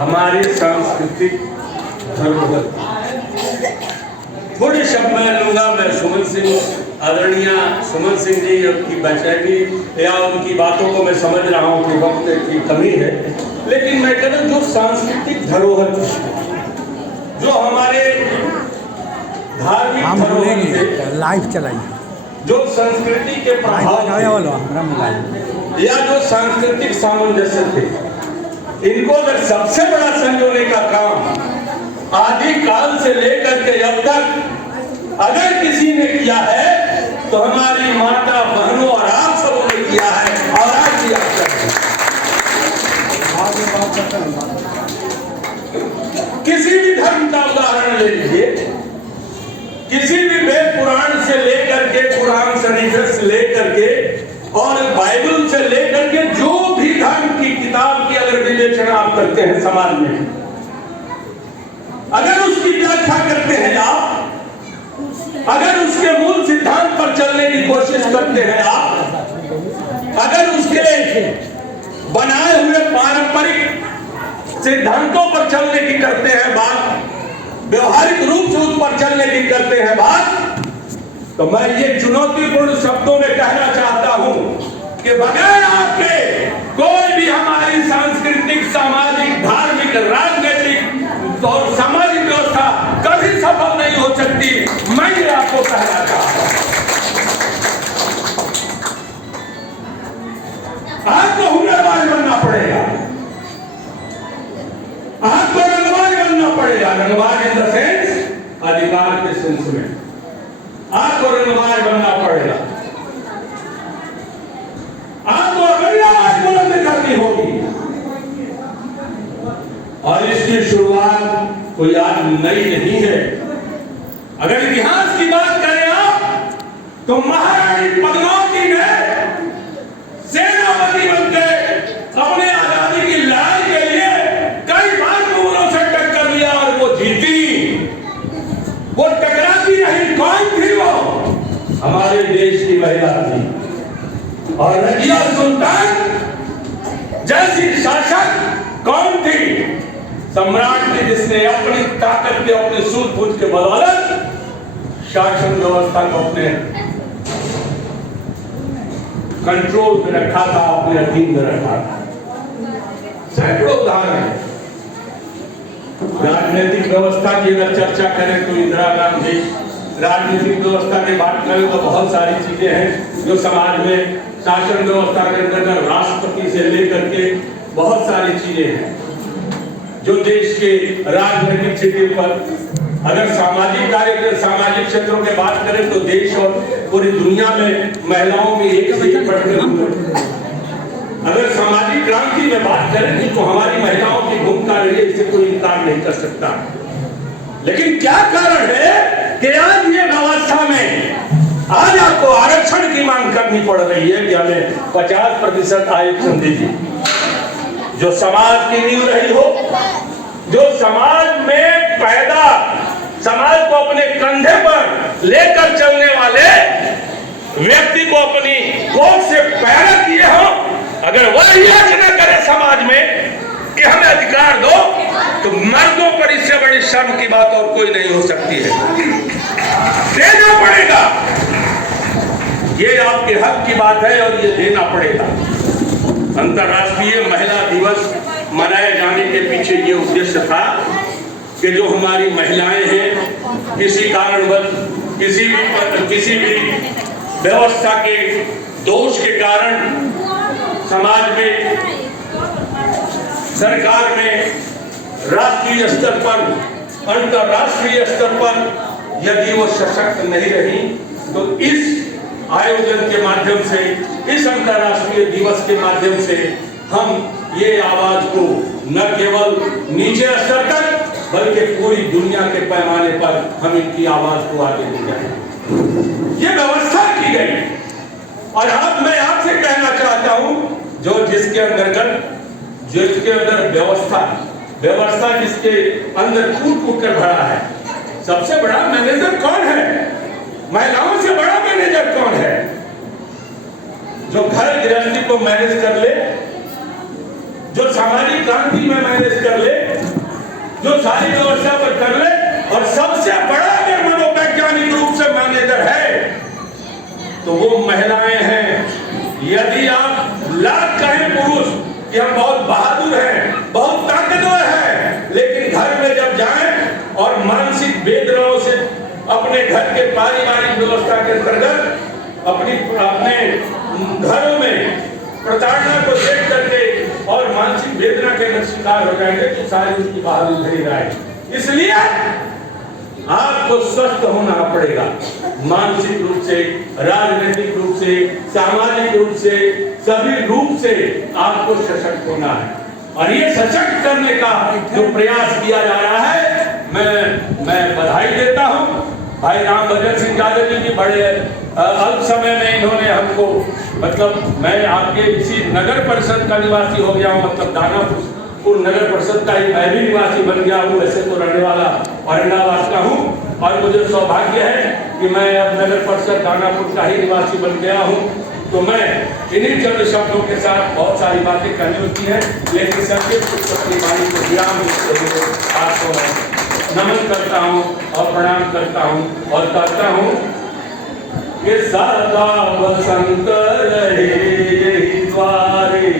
हमारी सांस्कृतिक धरोहर। थोड़े शब्द मैं लूंगा। मैं सुमन सिंह, आदरणीय सुमन सिंह जी की बेचैनी या उनकी बातों को मैं समझ रहा हूँ कि वक्त की कमी है, लेकिन मैं कहता हूँ जो सांस्कृतिक धरोहर, जो हमारे धार्मिक धरोहर थे, लाइव चलाइए, जो संस्कृति के प्रभाव या जो सांस्कृतिक सामंजस्य थे, इनको अगर सबसे बड़ा संजोने का काम आदिकाल से लेकर के अब तक अगर किसी ने किया है तो हमारी माता बहनों और आप सबों ने किया है और आज भी आप करते हैं। किसी भी धर्म का उदाहरण ले लीजिए, किसी भी वेद पुराण से लेकर के, कुरान शरीफ से लेकर के और बाइबल से लेकर के जो भी धर्म की किताब की अगर विवेचना आप करते हैं समाज में, अगर उसकी व्याख्या करते हैं आप, अगर उसके मूल सिद्धांत पर चलने की कोशिश करते हैं आप, अगर उसके बनाए हुए पारंपरिक सिद्धांतों पर चलने की करते हैं बात, व्यवहारिक रूप से उस पर चलने की करते हैं बात, तो मैं ये चुनौतीपूर्ण शब्दों में कहना चाहता हूं कि बगैर आपके कोई भी हमारी सांस्कृतिक, सामाजिक, धार्मिक, राजनीतिक और सामाजिक व्यवस्था कभी सफल नहीं हो सकती। मैं ये आपको कहना चाहता हूं। आपको हुनरबाज बनना पड़ेगा, आपको रंगबाज बनना पड़ेगा। रंगबाज इन द सेंस अधिकार के सेंस में आपको रंगबाज बनना पड़ेगा। आपको अपनी आवाज बुलंद करनी होगी और इसकी शुरुआत कोई आज नई नहीं है। अगर इतिहास की बात करें आप तो महारानी पद्मावती ने सेनापति बनकर अपने आजादी की लड़ाई के लिए कई बार मुगलों से टक्कर लिया और वो जीती। वो टकराती नहीं, कौन थी वो? हमारे देश की महिला थी। और रजिया सुल्तान जैसी शासक कौन थी? सम्राट थी, जिसने अपनी ताकत के, अपने सूझबूझ के बदौलत शासन व्यवस्था को अपने कंट्रोल में रखा था, अपने अधीन में रखा था। सैकड़ों उदाहरण है। राजनीतिक व्यवस्था की अगर चर्चा करें तो इंदिरा गांधी, राजनीतिक व्यवस्था की बात करें तो बहुत सारी चीजें हैं जो समाज में शासन व्यवस्था के अंदर राष्ट्रपति से लेकर के बहुत सारी चीजें हैं जो देश के राजनीतिक क्षेत्र पर, अगर सामाजिक कार्य, सामाजिक क्षेत्रों की बात करें तो देश और पूरी दुनिया में महिलाओं में एक से एक बढ़ते हुए। अगर सामाजिक क्रांति में बात करें तो हमारी महिलाओं की भूमिका रही है, इससे कोई इनकार नहीं कर सकता। लेकिन क्या कारण है कि आज ये व्यवस्था में आज आपको आरक्षण की मांग करनी पड़ रही है कि हमें 50% आरक्षण दीजिए? जो समाज की नींव रही हो, जो समाज में पैदा, समाज को अपने कंधे पर लेकर चलने वाले व्यक्ति को अपनी कोख से पैदा किए हो, अगर वह याचना करे समाज में कि हमें अधिकार दो, तो मर्दों पर इससे बड़ी शर्म की बात और कोई नहीं हो सकती है। देना पड़ेगा, ये आपके हक की बात है और ये देना पड़ेगा। अंतर्राष्ट्रीय महिला दिवस मनाए जाने के पीछे ये उद्देश्य था कि जो हमारी महिलाएं हैं, किसी कारणवश, किसी भी व्यवस्था के दोष के कारण समाज में, सरकार में, राष्ट्रीय स्तर पर, अंतर्राष्ट्रीय स्तर पर यदि वो सशक्त नहीं रही, तो इस आयोजन के माध्यम से, इस अंतर्राष्ट्रीय दिवस के माध्यम से हम ये आवाज को न केवल नीचे स्तर तक बल्कि पूरी दुनिया के पैमाने पर हम इनकी आवाज को आगे ले जाएंगे। ये व्यवस्था की गई और अब मैं आपसे कहना चाहता हूं, जो जिसके अंदर व्यवस्था जिसके अंदर कूट कर भरा है, सबसे बड़ा मैनेजर कौन है? महिलाओं से बड़ा मैनेजर कौन है? जो घर गृहस्थी को मैनेज कर ले, जो सामाजिक क्रांति में मैनेज कर ले, जो सारी व्यवस्था पर कर ले। और सबसे बड़ा अगर मनोवैज्ञानिक रूप से मैनेजर है तो वो महिलाएं हैं। यदि आप लाख कहें पुरुष कि हम बहुत बहादुर हैं, बहुत ताकतवर हैं, लेकिन घर में जब जाएं और मानसिक वेदनाओं से अपने घर के पारिवारिक व्यवस्था के अंतर्गत अपने घरों में प्रताड़ना को देख करके और मानसिक वेदना के अंदर शिकार हो जाएंगे तो सारी उसकी बहादुरी नहीं रहेगी। इसलिए आपको स्वस्थ होना पड़ेगा, मानसिक रूप से, राजनीतिक रूप से, सामाजिक रूप से, सभी रूप से आपको सशक्त होना है। और ये सशक्त करने का जो प्रयास किया जा रहा है, मैं बधाई देता हूँ भाई राम भजन सिंह यादव जी की। बड़े अल्प समय में इन्होंने हमको, मतलब मैं आपके इसी नगर परिषद का निवासी हो गया हूँ, मतलब दानापुर नगर परिषद का ही मैं भी निवासी बन गया हूँ। वैसे तो रहने वाला औरंगाबाद का हूँ और मुझे सौभाग्य है कि मैं अब नगर परिषद दानापुर का ही निवासी बन गया हूँ। तो मैं इन्हीं चंद शब्दों के साथ बहुत सारी बातें करनी होती हैं, लेकिन संक्षिप्त अपनी वाणी को विराम देते हुए आपको नमन करता हूँ और प्रणाम करता हूँ और कहता हूँ कि सदा बसंत रहे यही द्वारे,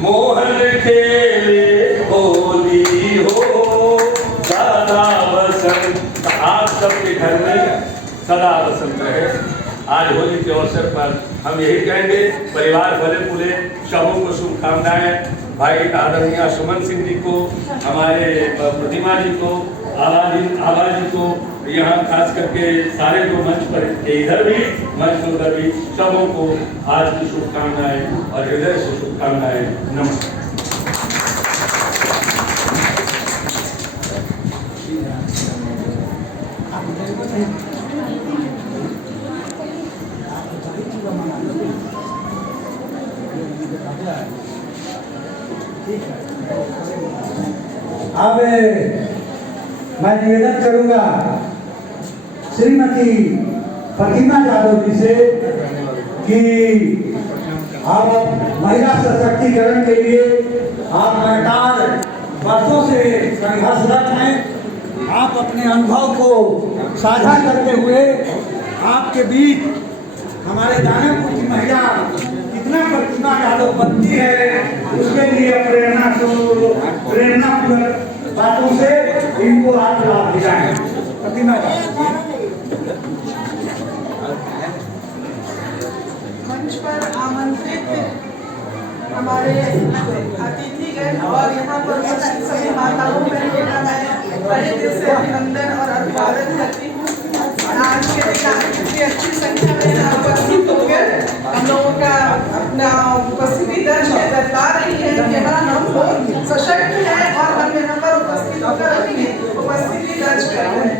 मोहन खेले होली हो, सदा बसंत आप सबके घर में सदा बसंत रहे। आज होली के अवसर पर हम यही कहेंगे, परिवार भले पूरे, सबों को शुभकामनाएं। भाई आदरणीय सुमन सिंह जी को, हमारे प्रतिमा जी को, आभा जी को, यहाँ खास करके सारे जो मंच पर इधर भी मंच उधर भी, सबों को आज की शुभकामनाएं और हृदय से शुभकामनाएं। नमस्कार। अब मैं निवेदन करूंगा श्रीमती प्रतिमा यादव जी से कि आप महिला सशक्तिकरण के लिए आप लगातार वर्षों से संघर्षरत हैं। आप अपने अनुभव को साझा करते हुए आपके बीच हमारे दानापुर की महिला कितना प्रतिमा यादव बनती है, उसके लिए प्रेरणापूर्वक बातों से इनको आप लाभ दिलाएं। प्रतिमा मंच पर आमंत्रित हमारे अतिथिगण और यहाँ पर सभी माताओं बहनों का मैं बड़े दिल से अभिनंदन और अभिवादन करती हूँ। आज के दिन इतनी अच्छी संख्या में उपस्थित होकर हम लोगों का अपना उपस्थिति दर्ज बता रही है कि यहाँ हम लोग सशक्त हैं और हम यहाँ पर उपस्थित होकर अपनी उपस्थिति दर्ज कर रहे हैं।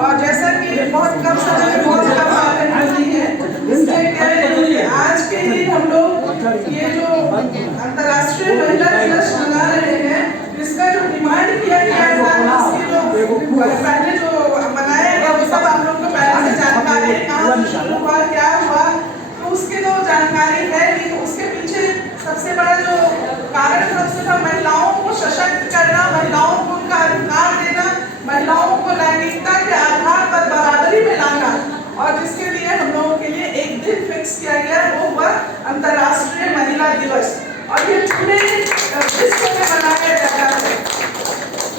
और जैसा कि बहुत कम समय में बहुत कम बातें होती है, इसलिए कह रही हूँ आज के दिन हम लोग ये जो अंतर्राष्ट्रीय महिला दिवस मना रहे हैं, इसका जो डिमांड किया गया था, इसकी जो पहले जो मनाया गया वो सब आप लोग को पहले से जानकारी है, कहाँ से शुरू हुआ, क्या हुआ, तो उसके जो जानकारी है कि उसके पीछे सबसे बड़ा जो कारण था उससे था महिलाओं को सशक्त करना, महिलाओं को उनका अधिकार देना, महिलाओं को लैंगिकता के आधार पर बराबरी में लाना। और जिसके लिए हम लोगों के लिए एक दिन फिक्स किया गया, वो हुआ अंतर्राष्ट्रीय महिला दिवस, और ये पूरे विश्व में मनाया जाता है।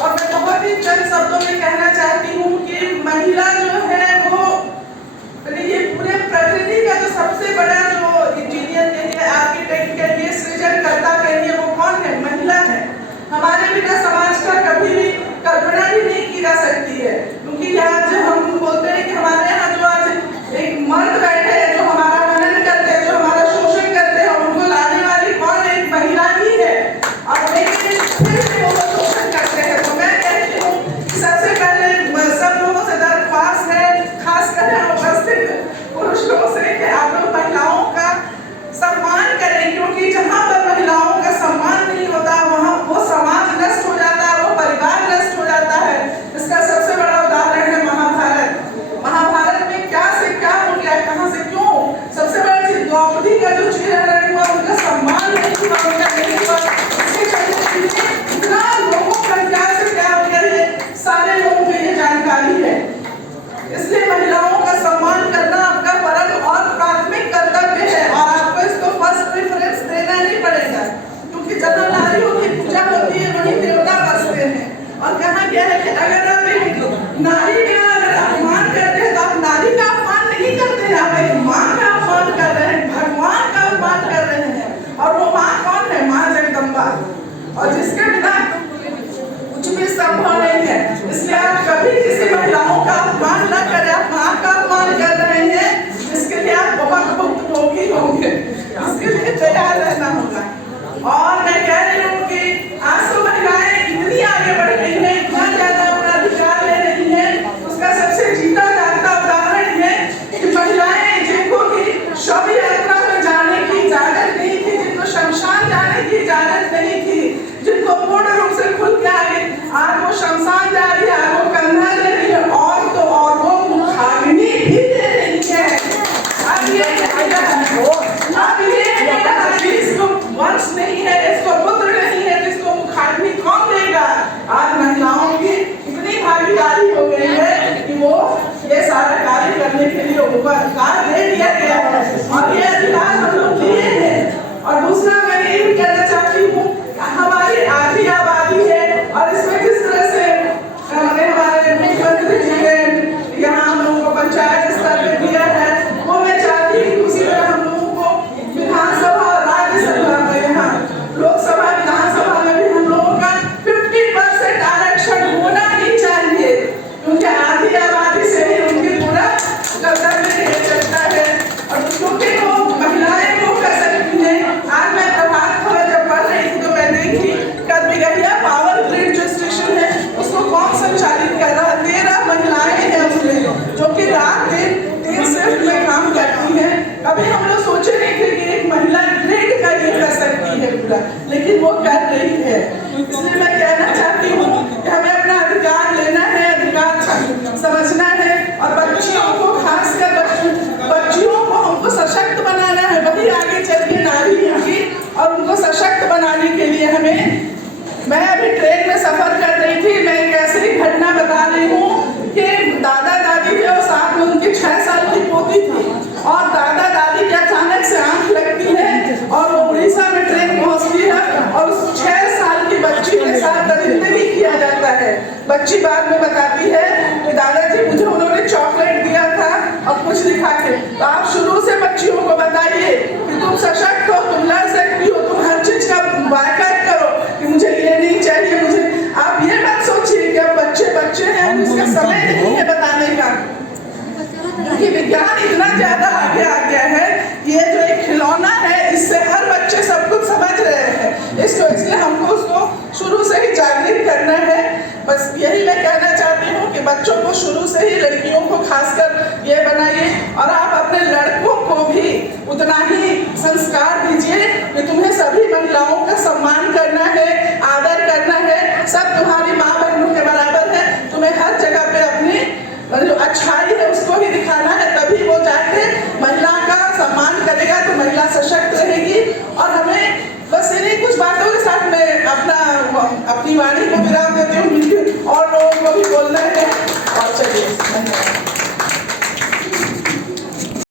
और मैं बहुत ही चंद शब्दों में कहना चाहती हूँ कि महिला जो है वो ये पूरे प्रकृति का जो सबसे बड़ा जो इंजीनियर कहिए, आर्किटेक्ट कहिए, सृजनकर्ता कहिए, वो कौन है? महिला है। हमारे बिना समाज का कभी भी कल्पना भी नहीं की जा सकती है, क्योंकि यहाँ जो हम बोलते हैं कि हमारे यहाँ जो आज एक मर्द बैठे हैं जो हमारा मनन करते हैं, जो हमारा शोषण करते हैं, उनको लाने वाली कौन है? एक महिला ही है। होंगे, इसके लिए तैयार रहना होगा। और मैं कह रही हूँ कि आज तो महिलाएं इतनी आगे बढ़ गई हैं, इतना ज्यादा अपना अधिकार ले रही हैं, उसका सबसे जीता जागता उदाहरण है कि महिलाएं जिनको कि शव यात्रा में जाने की इजाजत नहीं थी, जिनको शमशान जाने की इजाजत नहीं थी, जिनको पूर्ण रूप से खुल के आगे आज वो शमशान जा रही है, आज वो कंधा दे रही है, और तो और वो मुखाग्नि भी दे रही है। अब ये जिसको वंश नहीं है, इसको पुत्र नहीं है, जिसको मुखाग्नि कौन देगा? आज महिलाओं की इतनी भागीदारी हो गई है कि वो ये सारा कार्य करने के लिए उनको अधिकार दे दिया गया है, और ये अधिकार हम लोग दिए हैं। और दूसरा मैं ये भी कहना चाहती हूँ, हमारी आधी आबादी है, और इसमें किस तरह से हमारे मुख्यमंत्री जी ने यहाँ हम लोगों को पंचायत स्तर पे दिया है, वो मैं चाहती हूँ उसी तरह हम लोगों को विधानसभा और राज्यसभा में, यहाँ लोकसभा विधानसभा में भी हम लोगों का 50% आरक्षण होना ही चाहिए, क्योंकि आधी आबादी से ही उनकी पूरा कर्तव्य ये चलता है। और क्योंकि वो महिलाएं वो कर सकती हैं। आज मैं प्रभात खबर जब पढ़ रही थी तो मैं देखी बिगड़िया पावर ग्रिड जो स्टेशन है उसको कौन संचालित कर रहा है? 13 महिलाएं हैं उसमें, जो कि रात दिन 3 शिफ्ट में काम करती हैं। कभी हम लोग सोचे नहीं थे कि एक महिला ग्रिड का ये कर सकती है पूरा, लेकिन वो कर रही है। इसलिए मैं कहना चाहती हूँ कि हमें अपना अधिकार लेना है, अधिकार समझना है, और बच्चियों को खासकर बच्चियों को हमको सशक्त बनाना है, वही आगे चल के नारी होगी। और उनको सशक्त बनाने के लिए हमें, मैं अभी ट्रेन में सफर कर रही थी, मैं एक ऐसी घटना बता रही हूँ कि दादा दादी थे और साथ में उनकी 6 साल की पोती थी, और दादा दादी के अचानक से आंख लगती है और वो उड़ीसा में ट्रेन पहुंचती है, और उस 6 साल की बच्ची के साथ दरिंदगी किया जाता है। बच्ची बाद में बताती है कि दादाजी मुझे उन्होंने चॉकलेट दिया था और कुछ दिखा के। तो आप शुरू से बच्चियों को बताइए कि तुम सशक्त हो, तुम लड़ सकती हो, तुम हर चीज का बायकॉट करो कि मुझे ये नहीं चाहिए, मुझे। आप ये मत सोचिए कि अब बच्चे हैं, उसका समय नहीं है बताने का, क्योंकि विज्ञान इतना ज्यादा आगे आ गया है। ये जो एक खिलौना है, इससे हर बच्चे सब कुछ समझ रहे हैं, इसलिए हमको उसको शुरू से ही जागृत करना है। बस यही मैं कहना चाहती हूँ कि बच्चों को शुरू से ही, लड़कियों को खासकर ये बनाइए, और आप अपने लड़कों को भी उतना ही संस्कार दीजिए कि तुम्हें सभी महिलाओं का सम्मान करना है, आदर करना है, सब तुम्हारी माँ बहनों के बराबर है, तुम्हें हर जगह पे अपनी जो अच्छाई है उसको ही दिखाना है, तभी वो जाके महिला का सम्मान करेगा, तो महिला सशक्त रहेगी। और हमें बस इन्हीं कुछ बातों के साथ मैं अपनी वाणी को विराम देती हूँ।